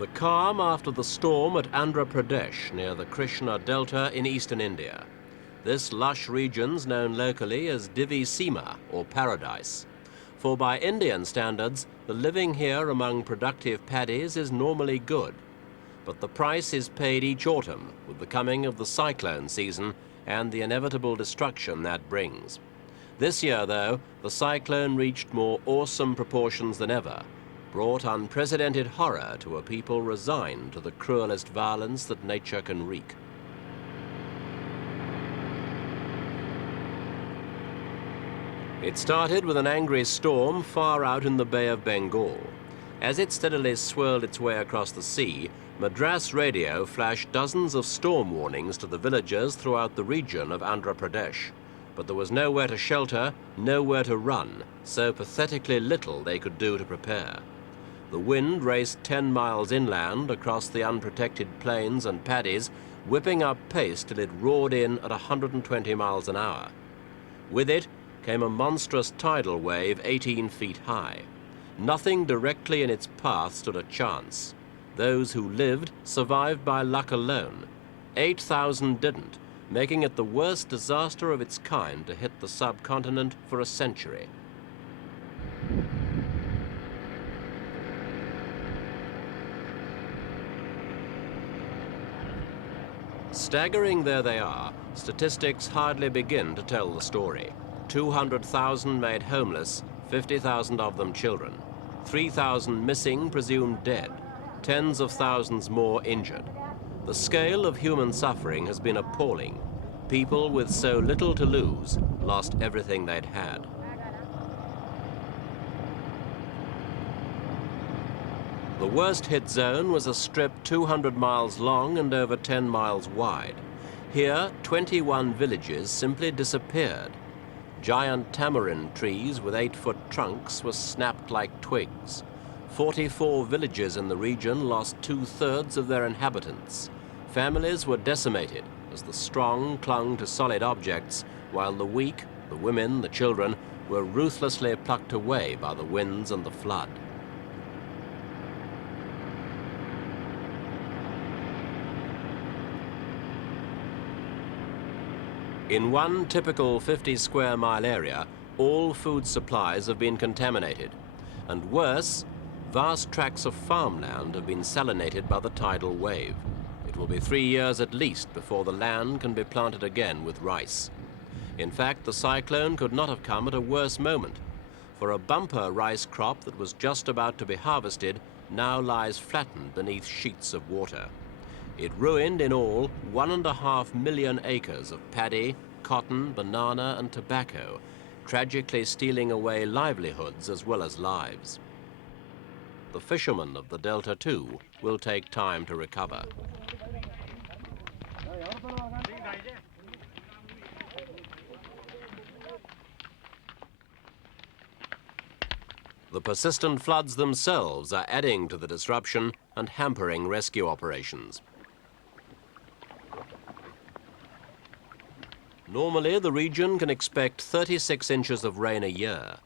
The calm after the storm at Andhra Pradesh near the Krishna Delta in eastern India. This lush region's known locally as Divi Sima, or paradise. For by Indian standards, the living here among productive paddies is normally good. But the price is paid each autumn with the coming of the cyclone season and the inevitable destruction that brings. This year, though, the cyclone reached more awesome proportions than ever, brought unprecedented horror to a people resigned to the cruelest violence that nature can wreak. It started with an angry storm far out in the Bay of Bengal. As it steadily swirled its way across the sea, Madras radio flashed dozens of storm warnings to the villagers throughout the region of Andhra Pradesh. But there was nowhere to shelter, nowhere to run, so pathetically little they could do to prepare. The wind raced 10 miles inland across the unprotected plains and paddies, whipping up pace till it roared in at 120 miles an hour. With it came a monstrous tidal wave 18 feet high. Nothing directly in its path stood a chance. Those who lived survived by luck alone. 8,000 didn't, making it the worst disaster of its kind to hit the subcontinent for a century. Staggering though they are, statistics hardly begin to tell the story. 200,000 made homeless, 50,000 of them children. 3,000 missing, presumed dead. Tens of thousands more injured. The scale of human suffering has been appalling. People with so little to lose lost everything they'd had. The worst hit zone was a strip 200 miles long and over 10 miles wide. Here, 21 villages simply disappeared. Giant tamarind trees with 8-foot trunks were snapped like twigs. 44 villages in the region lost 2/3 of their inhabitants. Families were decimated as the strong clung to solid objects, while the weak, the women, the children, were ruthlessly plucked away by the winds and the flood. In one typical 50-square-mile area, all food supplies have been contaminated. And worse, vast tracts of farmland have been salinated by the tidal wave. It will be 3 years at least before the land can be planted again with rice. In fact, the cyclone could not have come at a worse moment, for a bumper rice crop that was just about to be harvested now lies flattened beneath sheets of water. It ruined in all 1.5 million acres of paddy, cotton, banana and tobacco, tragically stealing away livelihoods as well as lives. The fishermen of the Delta, too, will take time to recover. The persistent floods themselves are adding to the disruption and hampering rescue operations. Normally, the region can expect 36 inches of rain a year.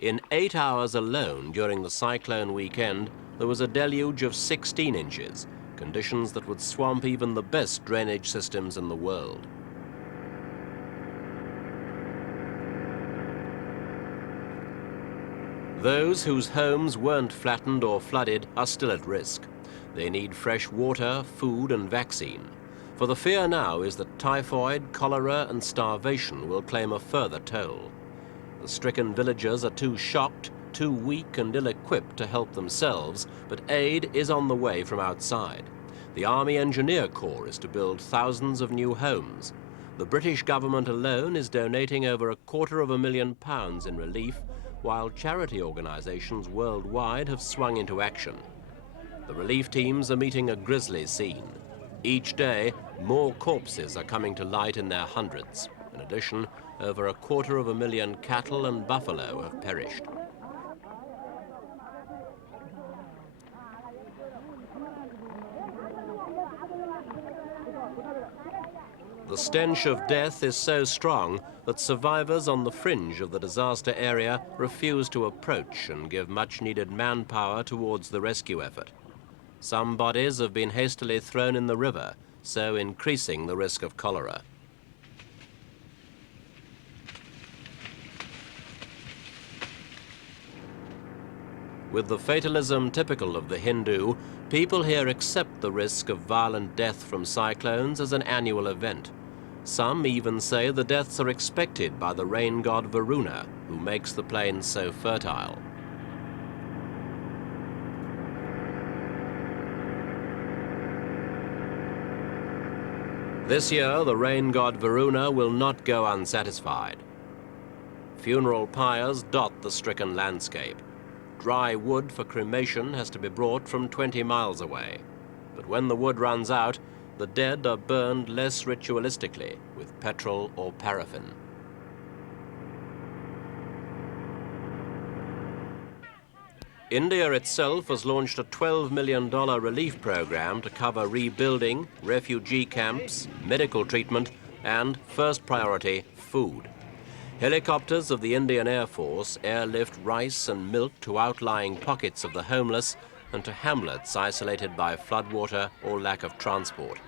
In 8 hours alone during the cyclone weekend, there was a deluge of 16 inches, conditions that would swamp even the best drainage systems in the world. Those whose homes weren't flattened or flooded are still at risk. They need fresh water, food and vaccine. For the fear now is that typhoid, cholera and starvation will claim a further toll. The stricken villagers are too shocked, too weak and ill-equipped to help themselves, but aid is on the way from outside. The Army Engineer Corps is to build thousands of new homes. The British government alone is donating over £250,000 in relief, while charity organisations worldwide have swung into action. The relief teams are meeting a grisly scene. Each day, more corpses are coming to light in their hundreds. In addition, over 250,000 cattle and buffalo have perished. The stench of death is so strong that survivors on the fringe of the disaster area refuse to approach and give much-needed manpower towards the rescue effort. Some bodies have been hastily thrown in the river, so increasing the risk of cholera. With the fatalism typical of the Hindu, people here accept the risk of violent death from cyclones as an annual event. Some even say the deaths are expected by the rain god Varuna, who makes the plains so fertile. This year, the rain god Varuna will not go unsatisfied. Funeral pyres dot the stricken landscape. Dry wood for cremation has to be brought from 20 miles away. But when the wood runs out, the dead are burned less ritualistically with petrol or paraffin. India itself has launched a $12 million relief program to cover rebuilding, refugee camps, medical treatment, and, first priority, food. Helicopters of the Indian Air Force airlift rice and milk to outlying pockets of the homeless and to hamlets isolated by floodwater or lack of transport.